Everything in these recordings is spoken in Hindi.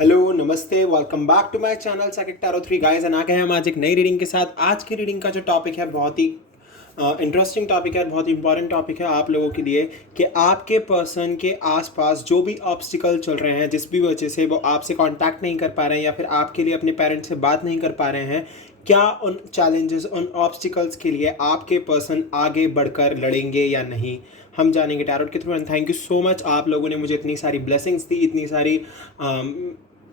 हेलो नमस्ते, welcome back to my channel Saqib tarot 3 guys. आ गए हम आज एक नई रीडिंग के साथ। आज की रीडिंग का जो टॉपिक है बहुत ही इंटरेस्टिंग टॉपिक है, बहुत ही इंपॉर्टेंट टॉपिक है आप लोगों के लिए कि आपके पर्सन के आसपास जो भी ऑब्स्टिकल चल रहे हैं, जिस भी वजह से वो आपसे कांटेक्ट नहीं कर पा रहे हैं या फिर आपके लिए अपने पेरेंट्स से बात नहीं कर पा रहे हैं, क्या उन चैलेंजेस, उन ऑब्स्टिकल्स के लिए आपके पर्सन आगे बढ़कर लड़ेंगे या नहीं, हम जानेंगे टैरोट के through. And thank you so much, आप लोगों ने मुझे इतनी सारी ब्लेसिंग्स दी, इतनी सारी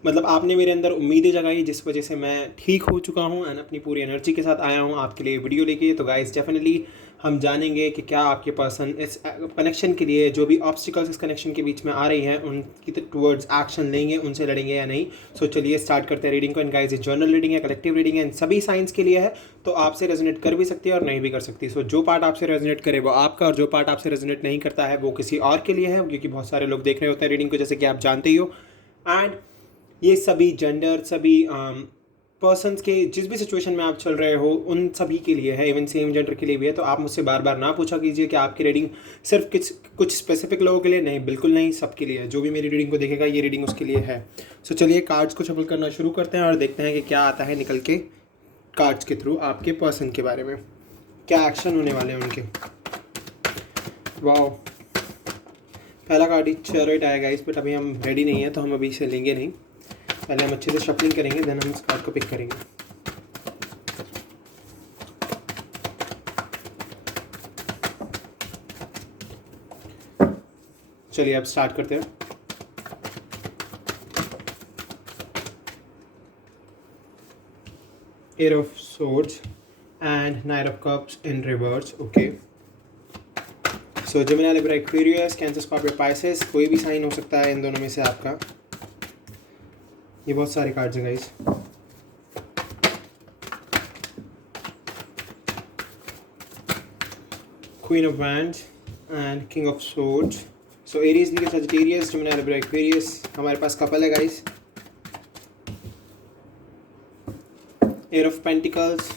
मतलब आपने मेरे अंदर उम्मीदें जगाई, जिस वजह से मैं ठीक हो चुका हूँ एंड अपनी पूरी एनर्जी के साथ आया हूँ आपके लिए वीडियो लेके। तो गाइस डेफिनेटली हम जानेंगे कि क्या आपके पर्सन इस कनेक्शन के लिए, जो भी ऑब्स्टिकल्स इस कनेक्शन के बीच में आ रही हैं, उनकी टुवर्ड्स एक्शन लेंगे, उनसे लड़ेंगे या नहीं। सो चलिए स्टार्ट करते हैं रीडिंग को। एंड गाइस ये जर्नल रीडिंग है, कलेक्टिव रीडिंग है, इन सभी साइंस के लिए है, तो आपसे रेजोनेट कर भी सकती है और नहीं भी कर सकती। सो जो पार्ट आपसे रेजोनेट करे वो आपका, और जो पार्ट आपसे रेजोनेट नहीं करता है वो किसी और के लिए है, क्योंकि बहुत सारे लोग देख रहे होते हैं रीडिंग को, जैसे कि आप जानते ही हो। एंड ये सभी जेंडर, सभी पर्सन्स के जिस भी सिचुएशन में आप चल रहे हो उन सभी के लिए है, इवन सेम जेंडर के लिए भी है। तो आप मुझसे बार बार ना पूछा कीजिए कि आपकी रीडिंग सिर्फ कुछ स्पेसिफिक लोगों के लिए, नहीं, बिल्कुल नहीं, सबके लिए है। जो भी मेरी रीडिंग को देखेगा ये रीडिंग उसके लिए है। सो चलिए कार्ड्स को शफल करना शुरू करते हैं और देखते हैं कि क्या आता है निकल के कार्ड्स के थ्रू आपके पर्सन के बारे में, क्या एक्शन होने वाले हैं उनके। वाओ, पहला कार्ड ही चैरियट आएगा इस, बट अभी हम रेडी नहीं है तो हम अभी इसे लेंगे नहीं। पहले हम अच्छे से शफलिंग करेंगे, देन हम इस कार्ड को पिक करेंगे। चलिए अब स्टार्ट करते हैं। Eight of swords and knight of cups in reverse. Okay, so Gemini, Libra, Aquarius, Cancer, Scorpio, Pisces, कोई भी साइन हो सकता है इन दोनों में से आपका। ये बहुत सारे कार्ड्स हैं guys. Queen of wands and king of swords. So Aries, Leo, Sagittarius, Gemini, Libra, Aquarius, हमारे पास कपल है guys. Eight of pentacles,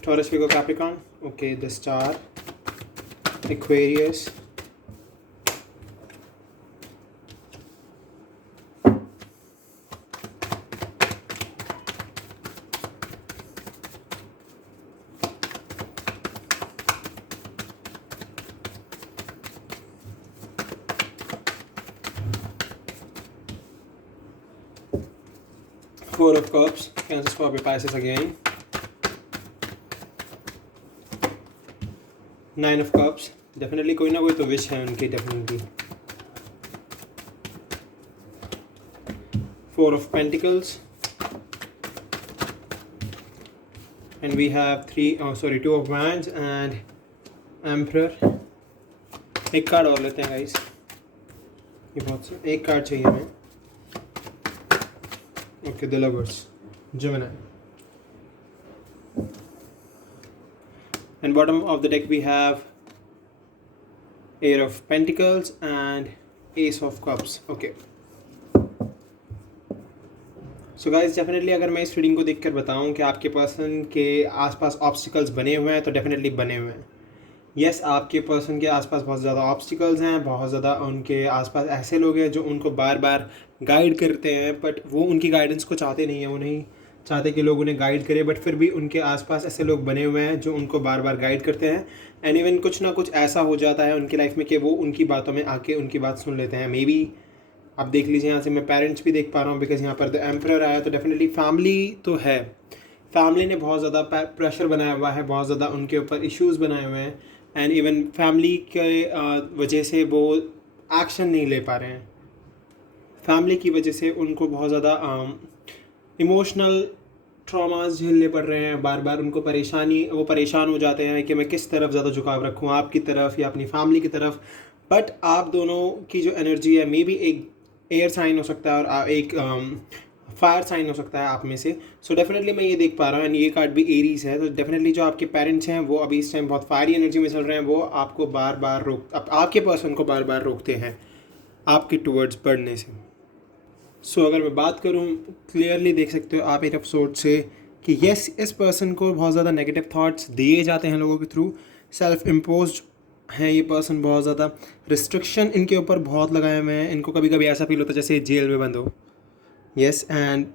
Taurus, Virgo, Capricorn. Okay, the star, Aquarius, Four of Cups, Cancer, Scorpio, Pisces again. Nine of Cups, definitely कोई ना कोई तो विश है उनकी, definitely. Four of Pentacles, and we have two of Wands and Emperor. एक कार्ड और लेते हैं गाइस, ये बहुत से एक कार्ड चाहिए हमें। Okay, the Lovers, Gemini. And bottom of the deck we have Eight of Pentacles and Ace of Cups. Okay. So guys, definitely अगर मैं इस रीडिंग को देखकर बताऊं कि आपके पर्सन के आसपास ऑब्स्टिकल्स बने हुए हैं, तो डेफिनेटली बने हुए हैं। यस, आपके पर्सन के आसपास बहुत ज़्यादा ऑब्स्टिकल्स हैं, बहुत ज़्यादा उनके आसपास ऐसे लोग हैं जो उनको बार बार गाइड करते हैं, बट वो उनकी गाइडेंस को चाहते नहीं हैं। वो नहीं चाहते कि लोग उन्हें गाइड करें, बट फिर भी उनके आसपास ऐसे लोग बने हुए हैं जो उनको बार बार गाइड करते हैं। एंड इवन कुछ ना कुछ ऐसा हो जाता है उनकी लाइफ में कि वो उनकी बातों में आके उनकी बात सुन लेते हैं। मे बी आप देख लीजिए, यहाँ से मैं पेरेंट्स भी देख पा रहा हूँ, बिकॉज यहाँ पर द एम्परर आया, तो डेफिनेटली फैमिली तो है। फैमिली ने बहुत ज़्यादा प्रेशर बनाया हुआ है, बहुत ज़्यादा उनके ऊपर इश्यूज़ बनाए हुए हैं, एंड इवन फैमिली के वजह से वो एक्शन नहीं ले पा रहे हैं। फैमिली की वजह से उनको बहुत ज़्यादा इमोशनल ट्रॉमास झेलने पड़ रहे हैं, बार बार उनको वो परेशान हो जाते हैं कि मैं किस तरफ ज़्यादा झुकाव रखूँ, आपकी तरफ या अपनी फैमिली की तरफ। बट आप दोनों की जो एनर्जी है, मे बी एक एयर साइन हो सकता है और एक फायर साइन हो सकता है आप में से। सो डेफिनेटली मैं ये देख पा रहा हूँ, एंड ये कार्ड भी एरीज है, तो डेफिनेटली जो आपके पेरेंट्स हैं वो अभी इस टाइम बहुत फायरी एनर्जी में चल रहे हैं। वो आपको बार बार आपके पर्सन को बार बार रोकते हैं आपके टूवर्ड्स बढ़ने से। सो अगर मैं बात करूँ, क्लियरली देख सकते हो आप एक एपिसोड से कि यस, इस पर्सन को बहुत ज़्यादा नेगेटिव थाट्स दिए जाते हैं लोगों के थ्रू, सेल्फ इम्पोज्ड हैं ये पर्सन बहुत ज़्यादा रिस्ट्रिक्शन इनके ऊपर बहुत लगाए हुए हैं। इनको कभी कभी ऐसा फील होता है जैसे जेल में बंद हो। यस, एंड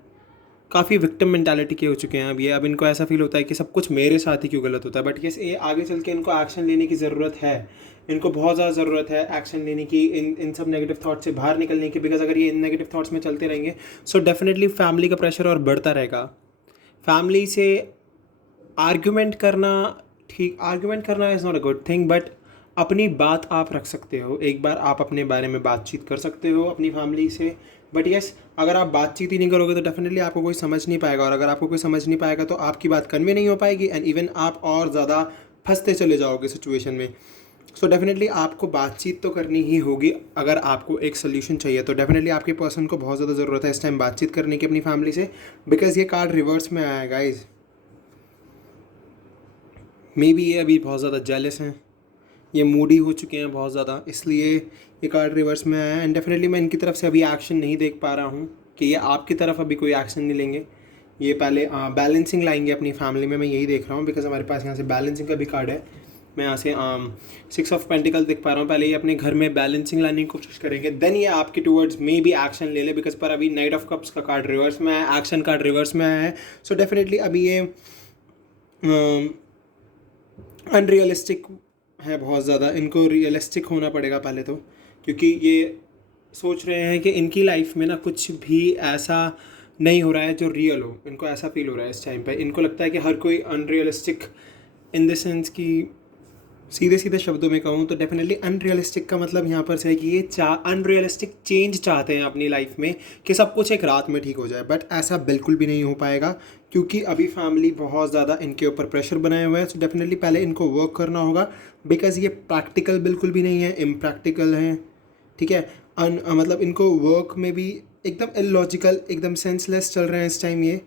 काफ़ी विक्टिम मेंटालिटी के हो चुके हैं अब ये। अब इनको ऐसा फील होता है कि सब कुछ मेरे साथ ही क्यों गलत होता है। बट यस, ये आगे चल के इनको एक्शन लेने की ज़रूरत है। इनको बहुत ज़्यादा ज़रूरत है एक्शन लेने की, इन सब नेगेटिव थॉट से बाहर निकलने की। बिकॉज अगर ये इन नेगेटिव थॉट्स में चलते रहेंगे सो डेफिनेटली फैमिली का प्रेशर और बढ़ता रहेगा। फैमिली से आर्ग्यूमेंट करना, ठीक, आर्ग्यूमेंट करना is not a good thing, but अपनी बात आप रख सकते हो। एक बार आप अपने बारे में बातचीत कर सकते हो अपनी फैमिली से। बट यस, अगर आप बातचीत ही नहीं करोगे तो डेफिनेटली आपको कोई समझ नहीं पाएगा, और अगर आपको कोई समझ नहीं पाएगा तो आपकी बात कन्वे नहीं हो पाएगी, एंड इवन आप और ज़्यादा फंसते चले जाओगे सिचुएशन में। सो डेफिनेटली आपको बातचीत तो करनी ही होगी। अगर आपको एक सोल्यूशन चाहिए तो डेफिनेटली आपके पर्सन को बहुत ज़्यादा ज़रूरत है इस टाइम बातचीत करने की अपनी फैमिली से। बिकॉज ये कार्ड रिवर्स में आया है गाइज। मे बी ये अभी बहुत ज़्यादा जेलस हैं, ये मूडी हो चुके हैं बहुत ज़्यादा, इसलिए ये कार्ड रिवर्स में आया है। एंड डेफिनेटली मैं इनकी तरफ से अभी एक्शन नहीं देख पा रहा हूँ कि ये आपकी तरफ अभी कोई एक्शन नहीं लेंगे। ये पहले बैलेंसिंग लाएंगे अपनी फैमिली में, मैं यही देख रहा हूँ। बिकॉज हमारे पास यहाँ से बैलेंसिंग का भी कार्ड है। मैं यहाँ से 6 ऑफ पेंटिकल देख पा रहा हूँ। पहले ये अपने घर में बैलेंसिंग लाने की कोशिश करेंगे, देन ये आपके टूवर्ड्स मे भी एक्शन ले ले। बिकॉज पर अभी नाइट ऑफ कप्स का कार्ड रिवर्स में आया, एक्शन कार्ड रिवर्स में आया है। सो डेफिनेटली अभी ये अनरियलिस्टिक है बहुत ज़्यादा। इनको रियलिस्टिक होना पड़ेगा पहले तो, क्योंकि ये सोच रहे हैं कि इनकी लाइफ में ना कुछ भी ऐसा नहीं हो रहा है जो रियल हो। इनको ऐसा फील हो रहा है इस टाइम पे। इनको लगता है कि हर कोई अनरियलिस्टिक, इन द सेंस कि सीधे सीधे शब्दों में कहूँ तो डेफिनेटली अनरियलिस्टिक का मतलब यहाँ पर से है कि ये अनरियलिस्टिक चेंज चाहते हैं अपनी लाइफ में, कि सब कुछ एक रात में ठीक हो जाए। बट ऐसा बिल्कुल भी नहीं हो पाएगा, क्योंकि अभी फैमिली बहुत ज़्यादा इनके ऊपर प्रेशर बनाए हुए हैं। सो डेफिनेटली पहले इनको वर्क करना होगा। बिकॉज ये प्रैक्टिकल बिल्कुल भी नहीं है, इम्प्रैक्टिकल हैं, ठीक है। मतलब इनको वर्क में भी एकदम इलॉजिकल, एकदम सेंसलेस चल रहे हैं इस टाइम ये।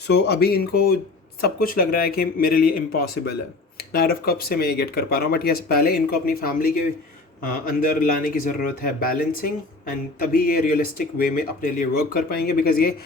सो अभी इनको सब कुछ लग रहा है कि मेरे लिए इम्पॉसिबल है। नाइट ऑफ कप से मैं ये गेट कर पा रहा हूँ। बट यस, पहले इनको अपनी फैमिली के अंदर लाने की ज़रूरत है बैलेंसिंग, एंड तभी ये रियलिस्टिक वे में अपने लिए वर्क कर पाएंगे। बिकॉज ये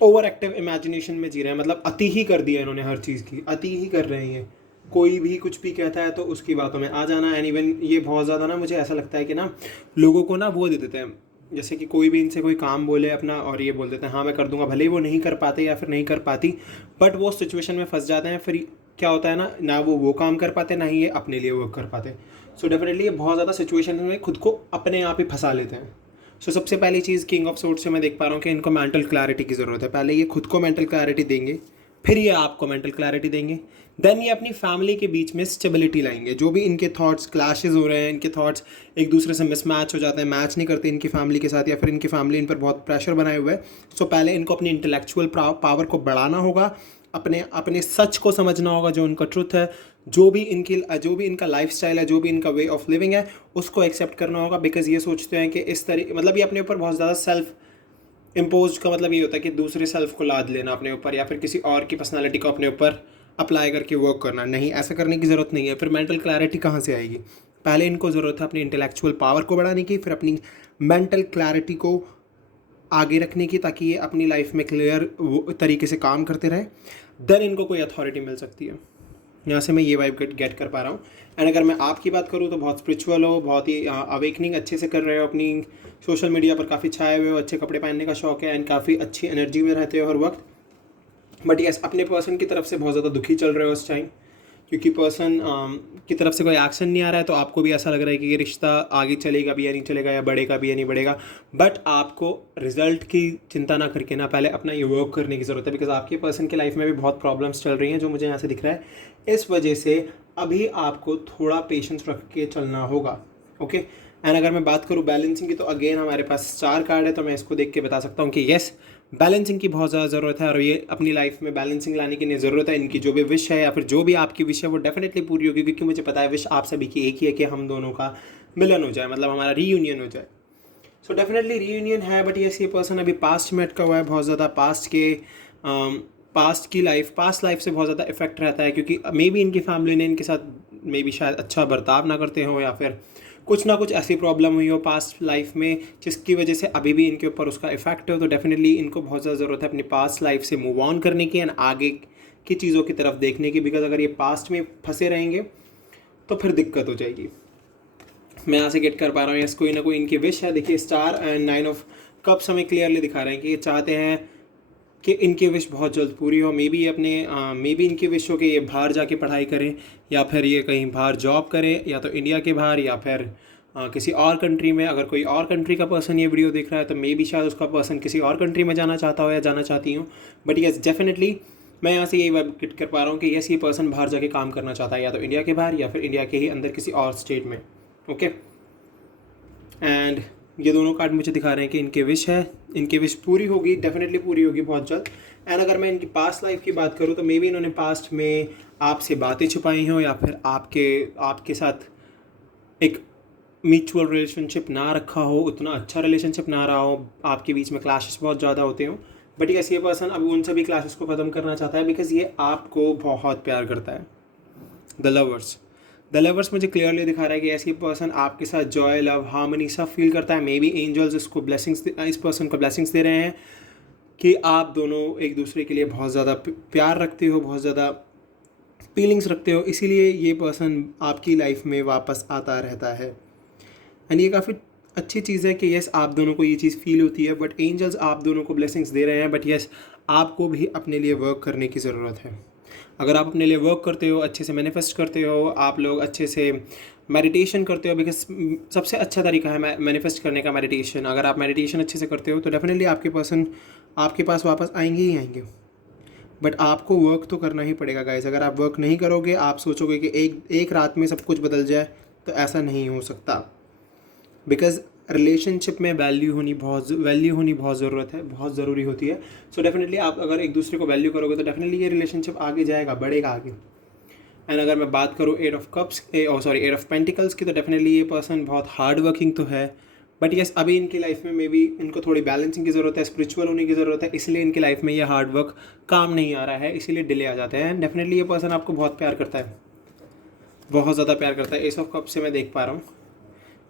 ओवर एक्टिव इमेजिनेशन में जी रहे हैं, मतलब अति ही कर दिया इन्होंने हर चीज़ की, अति ही कर रहे हैं ये। कोई भी कुछ भी कहता है तो उसकी बातों में आ जाना। एंड इवन ये बहुत ज़्यादा ना, मुझे ऐसा लगता है कि ना लोगों को ना वो दे देते हैं, जैसे कि कोई भी इनसे कोई काम बोले अपना और ये बोल देते हैं हाँ मैं कर दूंगा, भले ही वो नहीं कर पाते या फिर नहीं कर पाती, बट वो सिचुएशन में फंस जाते हैं। फिर क्या होता है ना वो काम कर पाते, ना ही ये अपने लिए वर्क कर पाते। सो डेफिनेटली ये बहुत ज़्यादा सिचुएशन में खुद को अपने आप ही फंसा लेते हैं। सो सबसे पहली चीज़ किंग ऑफ सोर्ड्स से मैं देख पा रहा हूँ कि इनको मेंटल क्लैरिटी की ज़रूरत है। पहले ये खुद को मेंटल क्लैरिटी देंगे, फिर ये आपको मेंटल क्लैरिटी देंगे, देन ये अपनी फैमिली के बीच में स्टेबिलिटी लाएंगे। जो भी इनके थॉट्स क्लैशेस हो रहे हैं, इनके थॉट्स एक दूसरे से मिसमैच हो जाते हैं, मैच नहीं करते इनकी फैमिली के साथ, या फिर इनकी फैमिली इन पर बहुत प्रेशर बनाए हुए है। सो पहले इनको अपनी इंटेलेक्चुअल पावर को बढ़ाना होगा, अपने सच को समझना होगा, जो उनका ट्रुथ है, जो भी इनका लाइफस्टाइल है, जो भी इनका वे ऑफ लिविंग है, उसको एक्सेप्ट करना होगा। बिकॉज ये सोचते हैं कि इस तरह, मतलब ये अपने ऊपर बहुत ज़्यादा सेल्फ इम्पोज का मतलब ये होता है कि दूसरे सेल्फ को लाद लेना अपने ऊपर, या फिर किसी और की पर्सनालिटी को अपने ऊपर अप्लाई करके वर्क करना। नहीं, ऐसा करने की ज़रूरत नहीं है। फिर मेंटल क्लैरिटी कहाँ से आएगी? पहले इनको ज़रूरत है अपनी इंटेलेक्चुअल पावर को बढ़ाने की, फिर अपनी मेंटल क्लैरिटी को आगे रखने की, ताकि ये अपनी लाइफ में क्लियर तरीके से काम करते रहें। देन इनको कोई अथॉरिटी मिल सकती है। यहाँ से मैं ये वाइब गेट कर पा रहा हूँ। एंड अगर मैं आपकी बात करूँ तो बहुत स्पिरिचुअल हो, बहुत ही अवेकनिंग अच्छे से कर रहे हो, अपनी सोशल मीडिया पर काफ़ी छाए हुए हो, अच्छे कपड़े पहनने का शौक है, एंड काफ़ी अच्छी एनर्जी में रहते हो हर वक्त। बट यस, अपने पर्सन की तरफ से बहुत ज़्यादा दुखी चल रहे हो उस टाइम, क्योंकि पर्सन की तरफ से कोई एक्शन नहीं आ रहा है। तो आपको भी ऐसा लग रहा है कि ये रिश्ता आगे चलेगा भी या नहीं चलेगा, या बढ़ेगा भी या नहीं बढ़ेगा। बट आपको रिजल्ट की चिंता ना करके ना पहले अपना ये वर्क करने की ज़रूरत है। बिकॉज आपके पर्सन की लाइफ में भी बहुत प्रॉब्लम्स चल रही हैं, जो मुझे यहाँ से दिख रहा है। इस वजह से अभी आपको थोड़ा पेशेंस रख के चलना होगा। ओके, एंड अगर मैं बात करूँ बैलेंसिंग की, तो अगेन हमारे पास 4 कार्ड है, तो मैं इसको देख के बता सकता हूँ कि येस, बैलेंसिंग की बहुत ज़्यादा ज़रूरत है। और ये अपनी लाइफ में बैलेंसिंग लाने की नहीं ज़रूरत है। इनकी जो भी विश है या फिर जो भी आपकी विश है वो डेफिनेटली पूरी होगी, क्योंकि मुझे पता है विश आप सभी की एक ही है कि हम दोनों का मिलन हो जाए, मतलब हमारा रीयूनियन हो जाए। सो डेफिनेटली रीयूनियन है। बट ये पर्सन अभी पास्ट में अटका हुआ है बहुत ज़्यादा, पास्ट लाइफ से बहुत ज़्यादा इफेक्ट रहता है, क्योंकि मे बी इनकी फैमिली ने इनके साथ मे बी शायद अच्छा बर्ताव ना करते हो, या फिर कुछ ना कुछ ऐसी प्रॉब्लम हुई हो पास्ट लाइफ में जिसकी वजह से अभी भी इनके ऊपर उसका इफेक्ट हो। तो डेफिनेटली इनको बहुत ज़्यादा ज़रूरत है अपनी पास्ट लाइफ से मूव ऑन करने की एंड आगे की चीज़ों की तरफ देखने की। बिकॉज अगर ये पास्ट में फंसे रहेंगे तो फिर दिक्कत हो जाएगी। मैं यहाँ से गेट कर पा रहा हूँ यस, कोई ना कोई इनकी विश है। देखिए स्टार एंड 9 ऑफ कप्स हमें क्लियरली दिखा रहे हैं कि ये चाहते हैं कि इनकी विश बहुत जल्द पूरी हो। मे बी इनकी विश हो कि ये बाहर जाके पढ़ाई करें, या फिर ये कहीं बाहर जॉब करें, या तो इंडिया के बाहर या फिर किसी और कंट्री में। अगर कोई और कंट्री का पर्सन ये वीडियो देख रहा है तो मे बी शायद उसका पर्सन किसी और कंट्री में जाना चाहता हो या जाना चाहती हूँ। बट यस डेफिनेटली मैं यहाँ से यही वाइब गेट कर पा रहा हूँ कि यस ये पर्सन बाहर जाके काम करना चाहता है, या तो इंडिया के बाहर या फिर इंडिया के ही अंदर किसी और स्टेट में। ओके एंड ये दोनों कार्ड मुझे दिखा रहे हैं कि इनके विश है, इनकी विश पूरी होगी, डेफिनेटली पूरी होगी बहुत जल्द। एंड अगर मैं इनकी पास्ट लाइफ की बात करूँ तो मे बी इन्होंने पास्ट में आपसे बातें छुपाई हो, या फिर आपके साथ एक म्यूचुअल रिलेशनशिप ना रखा हो, उतना अच्छा रिलेशनशिप ना रहा हो, आपके बीच में क्लैशेस बहुत ज़्यादा होते हो। बट यस ये पर्सन अब उन सभी क्लैशेस को ख़त्म करना चाहता है बिकॉज ये आपको बहुत प्यार करता है। द लवर्स मुझे क्लियरली दिखा रहा है कि ऐसी पर्सन आपके साथ जॉय, लव, हार्मनी सब फील करता है। मे बी एंजल्स इस पर्सन को ब्लेसिंग्स दे रहे हैं कि आप दोनों एक दूसरे के लिए बहुत ज़्यादा प्यार रखते हो, बहुत ज़्यादा फीलिंग्स रखते हो, इसीलिए ये पर्सन आपकी लाइफ में वापस आता रहता है। एंड ये काफ़ी अच्छी चीज़ है कि यस आप दोनों को ये चीज़ फील होती है। बट एंजल्स आप दोनों को ब्लेसिंग्स दे रहे हैं, बट यस आपको भी अपने लिए वर्क करने की ज़रूरत है। अगर आप अपने लिए वर्क करते हो, अच्छे से मैनिफेस्ट करते हो, आप लोग अच्छे से मेडिटेशन करते हो, बिकॉज सबसे अच्छा तरीका है मैनिफेस्ट करने का मेडिटेशन। अगर आप मेडिटेशन अच्छे से करते हो तो डेफिनेटली आपके पर्सन आपके पास वापस आएंगे ही आएंगे। बट आपको वर्क तो करना ही पड़ेगा गाइस। अगर आप वर्क नहीं करोगे, आप सोचोगे कि एक रात में सब कुछ बदल जाए, तो ऐसा नहीं हो सकता। बिकॉज रिलेशनशिप में वैल्यू होनी बहुत ज़रूरत है, बहुत ज़रूरी होती है। सो डेफिनेटली आप अगर एक दूसरे को वैल्यू करोगे तो डेफिनेटली ये रिलेशनशिप आगे जाएगा, बढ़ेगा आगे। एंड अगर मैं बात करूँ एट ऑफ पेंटिकल्स की, तो डेफिनेटली ये पर्सन बहुत हार्ड वर्किंग तो है। बट यस अभी इनकी लाइफ में मे बी इनको थोड़ी बैलेंसिंग की ज़रूरत है, स्पिरिचुअल होने की ज़रूरत है, इसलिए इनकी लाइफ में ये हार्ड वर्क काम नहीं आ रहा है, इसीलिए डिले आ जाते हैं। डेफिनेटली ये पर्सन आपको बहुत प्यार करता है, बहुत ज़्यादा प्यार करता है। एस ऑफ कप से मैं देख पा रहा हूँ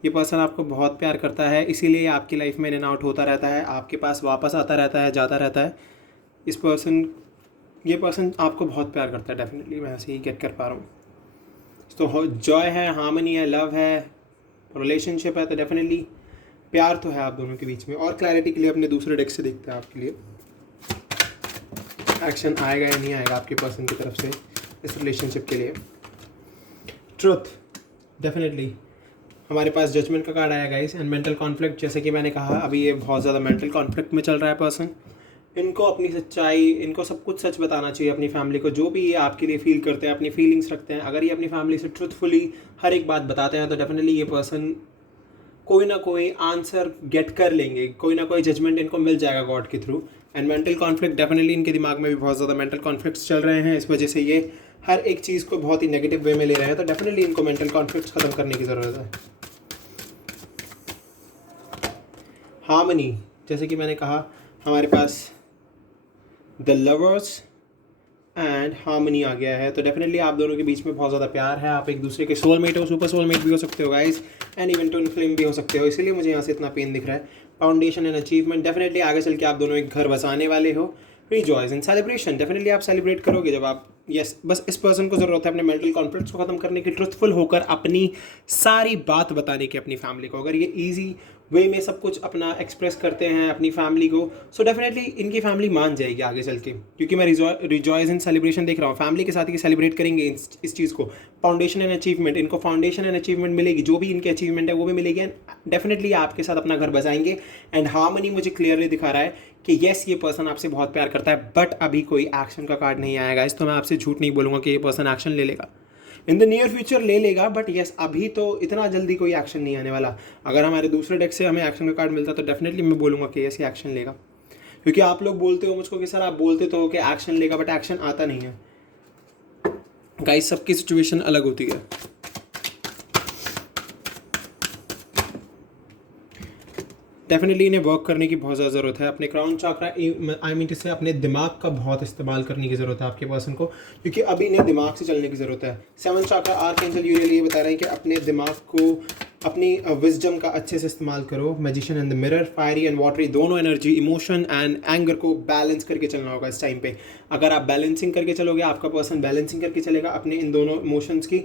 ये पर्सन आपको बहुत प्यार करता है, इसीलिए आपकी लाइफ में इन एंड आउट होता रहता है, आपके पास वापस आता रहता है, जाता रहता है। ये पर्सन आपको बहुत प्यार करता है, डेफिनेटली मैं ऐसे ही गेट कर पा रहा हूँ। तो जॉय है, हार्मनी है, लव है, रिलेशनशिप है, तो डेफिनेटली प्यार तो है आप दोनों के बीच में। और क्लैरिटी के लिए अपने दूसरे डेक से देखते हैं आपके लिए एक्शन आएगा या नहीं आएगा आपके पर्सन की तरफ से इस रिलेशनशिप के लिए। ट्रुथ, डेफिनेटली हमारे पास जजमेंट का कार्ड आया गाइस। एंड मेंटल कॉन्फ्लिक्ट, जैसे कि मैंने कहा अभी ये बहुत ज़्यादा मेंटल कॉन्फ्लिक्ट में चल रहा है पर्सन। इनको अपनी सच्चाई, इनको सब कुछ सच बताना चाहिए अपनी फैमिली को, जो भी ये आपके लिए फील करते हैं, अपनी फीलिंग्स रखते हैं। अगर ये अपनी फैमिली से ट्रुथफुली हर एक बात बताते हैं तो डेफिनेटली ये पर्सन कोई ना कोई आंसर गेट कर लेंगे, कोई ना कोई जजमेंट इनको मिल जाएगा गॉड के through. And mental conflict, definitely इनके दिमाग में भी बहुत ज़्यादा मेंटल कॉन्फ्लिक्ट्स चल रहे हैं, इस वजह से ये हर एक चीज़ को बहुत ही नेगेटिव वे में ले रहे हैं। तो डेफिनेटली इनको मेंटल कॉन्फ्लिक्ट्स ख़त्म करने की ज़रूरत है। हार्मनी, जैसे कि मैंने कहा हमारे पास द लवर्स एंड हार्मनी आ गया है, तो डेफिनेटली आप दोनों के बीच में बहुत ज़्यादा प्यार है। आप एक दूसरे के सोलमेट हो, सुपर सोलमेट भी हो सकते हो guys, and even twin flame भी हो सकते हो, इसीलिए मुझे यहाँ से इतना पेन दिख रहा है। फाउंडेशन एंड अचीवमेंट, डेफिनेटली आगे चल के आप दोनों एक घर बसाने वाले हो। रिजॉयस एंड सेलिब्रेशन, डेफिनेटली आप सेलिब्रेट करोगे जब आप बस इस पर्सन को ज़रूरत है अपने मेंटल कॉन्फ्लिक्ट्स को ख़त्म करने की, ट्रुथफुल होकर अपनी सारी बात बताने की अपनी फैमिली को। अगर ये ईजी वे में सब कुछ अपना एक्सप्रेस करते हैं अपनी फैमिली को, सो डेफिनेटली इनकी फैमिली मान जाएगी आगे चल के, क्योंकि मैं रिजॉयस एंड सेलिब्रेशन देख रहा हूँ। फैमिली के साथ ये सेलिब्रेट करेंगे इस चीज़ को। फाउंडेशन एंड अचीवमेंट, इनको फाउंडेशन एंड अचीवमेंट मिलेगी, जो भी इनके अचीवमेंट है वो भी मिलेगी, एंड डेफिनेटली आपके साथ अपना घर बसाएंगे। एंड हार्मनी मुझे क्लियरली दिखा रहा है कि येस ये पर्सन आपसे बहुत प्यार करता है, बट अभी कोई एक्शन का कार्ड नहीं आएगा। इस तो मैं आपसे झूठ नहीं बोलूँगा कि ये पर्सन एक्शन ले लेगा, इन द नियर फ्यूचर ले लेगा, बट यस अभी तो इतना जल्दी कोई एक्शन नहीं आने वाला। अगर हमारे दूसरे डेक से हमें एक्शन का कार्ड मिलता तो डेफिनेटली मैं बोलूँगा कि यस ये एक्शन लेगा, क्योंकि आप लोग बोलते हो मुझको कि सर आप बोलते तो हो कि एक्शन लेगा, बट एक्शन आता नहीं है गाइस। सबकी सिचुएशन अलग होती है। डेफिनेटली इन्हें वर्क करने की बहुत ज़्यादा ज़रूरत है। अपने क्राउन चाक्रा, आई मीन से अपने दिमाग का बहुत इस्तेमाल करने की ज़रूरत है आपके पर्सन को, क्योंकि अभी इन्हें दिमाग से चलने की ज़रूरत है। 7 चाक्रा आर्कएंजल यूरियल ये बता रहे हैं कि अपने दिमाग को, अपनी विजडम का अच्छे से इस्तेमाल करो। Magician and the mirror, fiery and watery, दोनों एनर्जी, इमोशन एंड एंगर को बैलेंस करके चलना होगा इस टाइम पे। अगर आप बैलेंसिंग करके चलोगे, आपका पर्सन बैलेंसिंग करके चलेगा अपने इन दोनों इमोशंस की,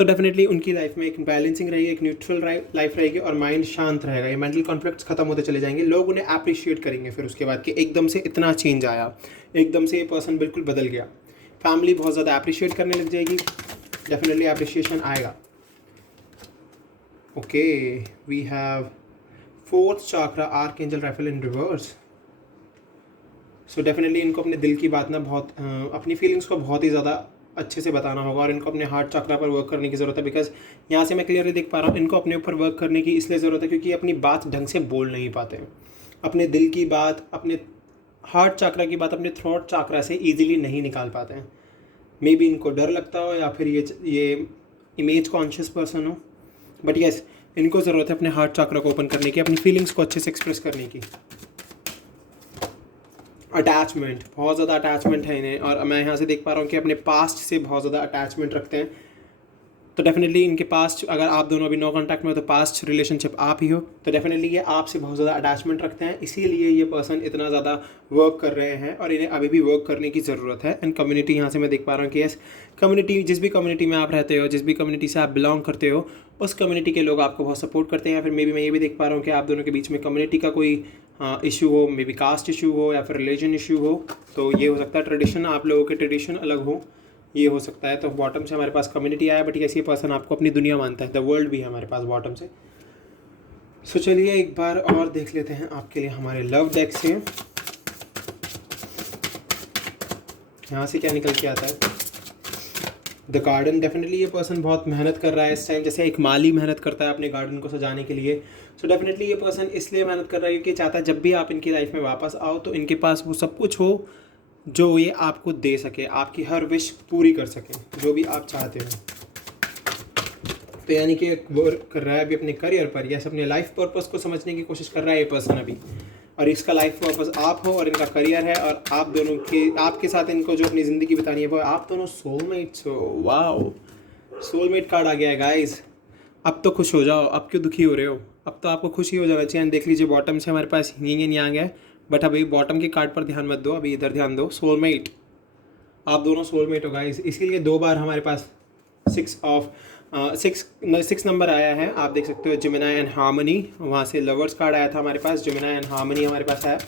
तो डेफिनेटली उनकी लाइफ में एक बैलेंसिंग रहेगी, एक न्यूट्रल लाइफ रहेगी और माइंड शांत रहेगा। ये मेंटल कॉन्फ्लिक्ट्स खत्म होते चले जाएंगे, लोग उन्हें अप्रिशिएट करेंगे फिर उसके बाद कि एकदम से इतना चेंज आया, एकदम से ये पर्सन बिल्कुल बदल गया। फैमिली बहुत ज़्यादा अप्रिशिएट करने लग जाएगी, डेफिनेटली अप्रिशिएशन आएगा। Okay, we have 4th chakra archangel Raphael in reverse. So definitely इनको अपने दिल की बात ना बहुत अपनी फीलिंग्स को बहुत ही ज़्यादा अच्छे से बताना होगा और इनको अपने हार्ट चक्रा पर वर्क करने की ज़रूरत है। बिकॉज यहाँ से मैं क्लियरली देख पा रहा हूँ इनको अपने ऊपर वर्क करने की इसलिए ज़रूरत है क्योंकि अपनी बात ढंग से बोल नहीं पाते हैं। अपने दिल की बात, अपने हार्ट चक्रा की बात अपने थ्रोट चक्रा से ईजिली नहीं निकाल पाते हैं। मे बी इनको डर लगता हो या फिर ये इमेज कॉन्शियस पर्सन हो, बट येस इनको ज़रूरत है अपने हार्ट चक्रा को ओपन करने की, अपनी फीलिंग्स को अच्छे से एक्सप्रेस करने की। अटैचमेंट, बहुत ज़्यादा अटैचमेंट है इन्हें और मैं यहाँ से देख पा रहा हूँ कि अपने पास्ट से बहुत ज़्यादा अटैचमेंट रखते हैं। तो डेफिनेटली इनके पास्ट, अगर आप दोनों अभी नो कॉन्टैक्ट में हो तो पास्ट रिलेशनशिप आप ही हो, तो डेफिनेटली ये आपसे बहुत ज़्यादा अटैचमेंट रखते हैं, इसीलिए ये पर्सन इतना ज़्यादा वर्क कर रहे हैं और इन्हें अभी भी वर्क करने की ज़रूरत है। एंड कम्युनिटी यहाँ से मैं देख पा रहा हूँ कि यस कम्युनिटी, जिस भी कम्युनिटी में आप रहते हो, जिस भी कम्युनिटी से आप बिलोंग करते हो, उस कम्युनिटी के लोग आपको बहुत सपोर्ट करते हैं। या फिर मे बी मैं ये भी देख पा रहा हूँ कि आप दोनों के बीच में कम्युनिटी का कोई इशू हो, मे बी कास्ट इशू हो या फिर रिलीजन इशू हो, तो ये हो सकता है। ट्रेडिशन, आप लोगों के ट्रेडिशन अलग हो, ये हो सकता है। तो बॉटम से हमारे पास कम्युनिटी आया, बट ये पर्सन आपको अपनी दुनिया मानता है, द वर्ल्ड भी है हमारे पास बॉटम से। सो चलिए एक बार और देख लेते हैं आपके लिए हमारे लव डेक से यहाँ से क्या निकल के आता है। द गार्डन, डेफिनेटली ये पर्सन बहुत मेहनत कर रहा है इस टाइम, जैसे एक माली मेहनत करता है अपने गार्डन को सजाने के लिए। सो डेफिनेटली ये पर्सन इसलिए मेहनत कर रहा है क्योंकि चाहता है जब भी आप इनकी लाइफ में वापस आओ तो इनके पास वो सब कुछ हो जो ये आपको दे सके, आपकी हर विश पूरी कर सके, जो भी आप चाहते हो। तो यानी कि वर्क कर रहा है अभी अपने करियर पर, या अपने लाइफ पर्पस को समझने की कोशिश कर रहा है ये पर्सन अभी, और इसका लाइफ पर्पस आप हो और इनका करियर है, और आप दोनों के, आपके साथ इनको जो अपनी ज़िंदगी बितानी है वो आप दोनों सोलमेट्स हो। वाओ, सोलमेट कार्ड आ गया है गाइस। अब तो खुश हो जाओ, अब क्यों दुखी हो रहे हो, अब तो आपको खुशी हो जाना चाहिए। देख लीजिए बॉटम से हमारे पास यिंग एंड है, बट अभी बॉटम के कार्ड पर ध्यान मत दो, अभी इधर ध्यान दो। सोलमेट, आप दोनों सोलमेट हो गाइस, इसीलिए 2 बार हमारे पास 6 नंबर आया है। आप देख सकते हो जेमिनी एंड हार्मनी, वहाँ से लवर्स कार्ड आया था हमारे पास, जेमिनी एंड हार्मनी हमारे पास है।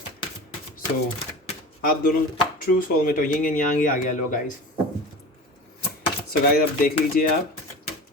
सो आप दोनों ट्रू सोलमेट हो, यिंग एंड यांग ही आ गया लो गाइस। सो गाइस अब देख लीजिए आप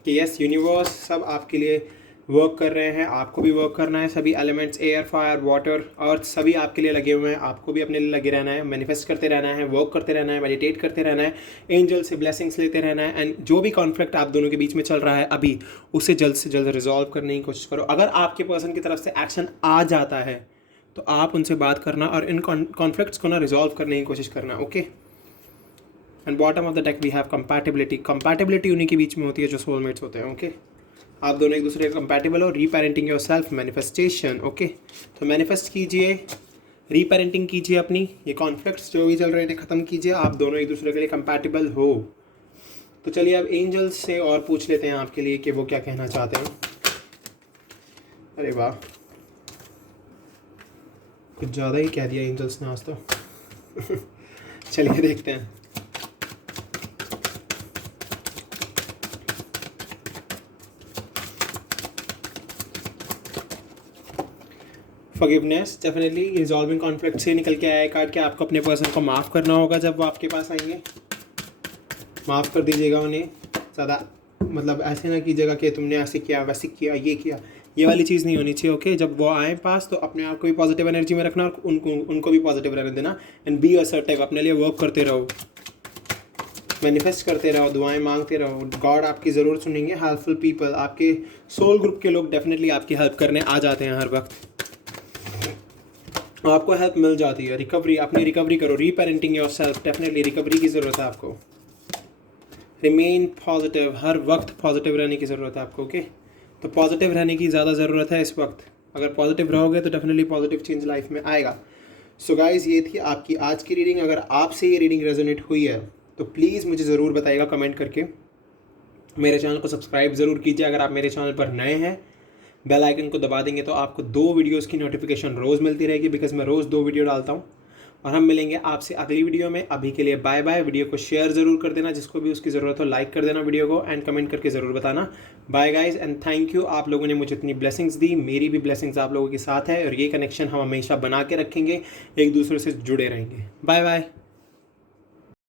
कि यस यूनिवर्स सब आपके लिए वर्क कर रहे हैं, आपको भी वर्क करना है। सभी एलिमेंट्स, एयर, फायर, वाटर, अर्थ, सभी आपके लिए लगे हुए हैं, आपको भी अपने लिए लगे रहना है, मैनिफेस्ट करते रहना है, वर्क करते रहना है, मेडिटेट करते रहना है, एंजल से ब्लेसिंग्स लेते रहना है। एंड जो भी कॉन्फ्लिक्ट आप दोनों के बीच में चल रहा है अभी, उसे जल्द से जल्द रिजॉल्व करने की कोशिश करो। अगर आपके पर्सन की तरफ से एक्शन आ जाता है तो आप उनसे बात करना और इन कॉन्फ्लिक्ट्स को ना रिजॉल्व करने की कोशिश करना। Okay, and bottom of the deck we have compatibility. Compatibility उन्हीं के बीच में होती है जो सोलमेट्स होते हैं। ओके, आप दोनों एक दूसरे के कंपैटिबल हो। रीपेरेंटिंग योर सेल्फ, मैनिफेस्टेशन। ओके, तो मैनिफेस्ट कीजिए, रीपेरेंटिंग कीजिए अपनी, ये कॉन्फ्लिक्ट्स जो भी चल रहे हैं ख़त्म कीजिए, आप दोनों एक दूसरे के लिए कंपैटिबल हो। तो चलिए अब एंजल्स से और पूछ लेते हैं आपके लिए कि वो क्या कहना चाहते हैं। अरे वाह, कुछ ज़्यादा ही कह दिया एंजल्स ने आज तो। चलिए देखते हैं। फॉरगिवनेस, डेफिनेटली रिजॉल्विंग कॉन्फ्लिक्ट से निकल के आया है कार्ड कि आपको अपने पर्सन को माफ़ करना होगा जब वो आपके पास आएंगे। माफ़ कर दीजिएगा उन्हें, ज़्यादा मतलब ऐसे ना कीजिएगा कि तुमने ऐसे किया, वैसे किया, ये किया, ये वाली चीज़ नहीं होनी चाहिए। ओके, जब वो आए पास तो अपने आप को भी पॉजिटिव एनर्जी में रखना और उनको भी पॉजिटिव रहने देना। एंड बी असर्टिव, अपने लिए वर्क करते रहो, मैनिफेस्ट करते रहो, दुआएं मांगते रहो, गॉड आपकी ज़रूर सुनेंगे। हेल्पफुल पीपल, आपके सोल ग्रुप के लोग डेफिनेटली आपकी हेल्प करने आ जाते हैं हर वक्त, आपको हेल्प मिल जाती है। रिकवरी, अपनी रिकवरी करो, रीपेरेंटिंग योरसेल्फ, डेफिनेटली रिकवरी की ज़रूरत है आपको। रिमेन पॉजिटिव, हर वक्त पॉजिटिव रहने की ज़रूरत है आपको। ओके, तो पॉजिटिव रहने की ज़्यादा ज़रूरत है इस वक्त। अगर पॉजिटिव रहोगे तो डेफिनेटली पॉजिटिव चेंज लाइफ में आएगा। सो गाइस, ये थी आपकी आज की रीडिंग। अगर आपसे ये रीडिंग रेजोनेट हुई है तो प्लीज़ मुझे ज़रूर बताइएगा कमेंट करके। मेरे चैनल को सब्सक्राइब ज़रूर कीजिए अगर आप मेरे चैनल पर नए हैं। बेल आइकन को दबा देंगे तो आपको 2 वीडियोस की नोटिफिकेशन रोज़ मिलती रहेगी, बिकॉज मैं रोज़ 2 वीडियो डालता हूँ। और हम मिलेंगे आपसे अगली वीडियो में। अभी के लिए बाय बाय। वीडियो को शेयर ज़रूर कर देना, जिसको भी उसकी ज़रूरत हो लाइक कर देना वीडियो को, एंड कमेंट करके ज़रूर बताना। Bye guys and thank you. आप लोगों ने मुझे इतनी ब्लेसिंग्स दी, मेरी भी ब्लेसिंग्स आप लोगों के साथ है, और ये कनेक्शन हम हमेशा बना के रखेंगे, एक दूसरे से जुड़े रहेंगे। Bye bye.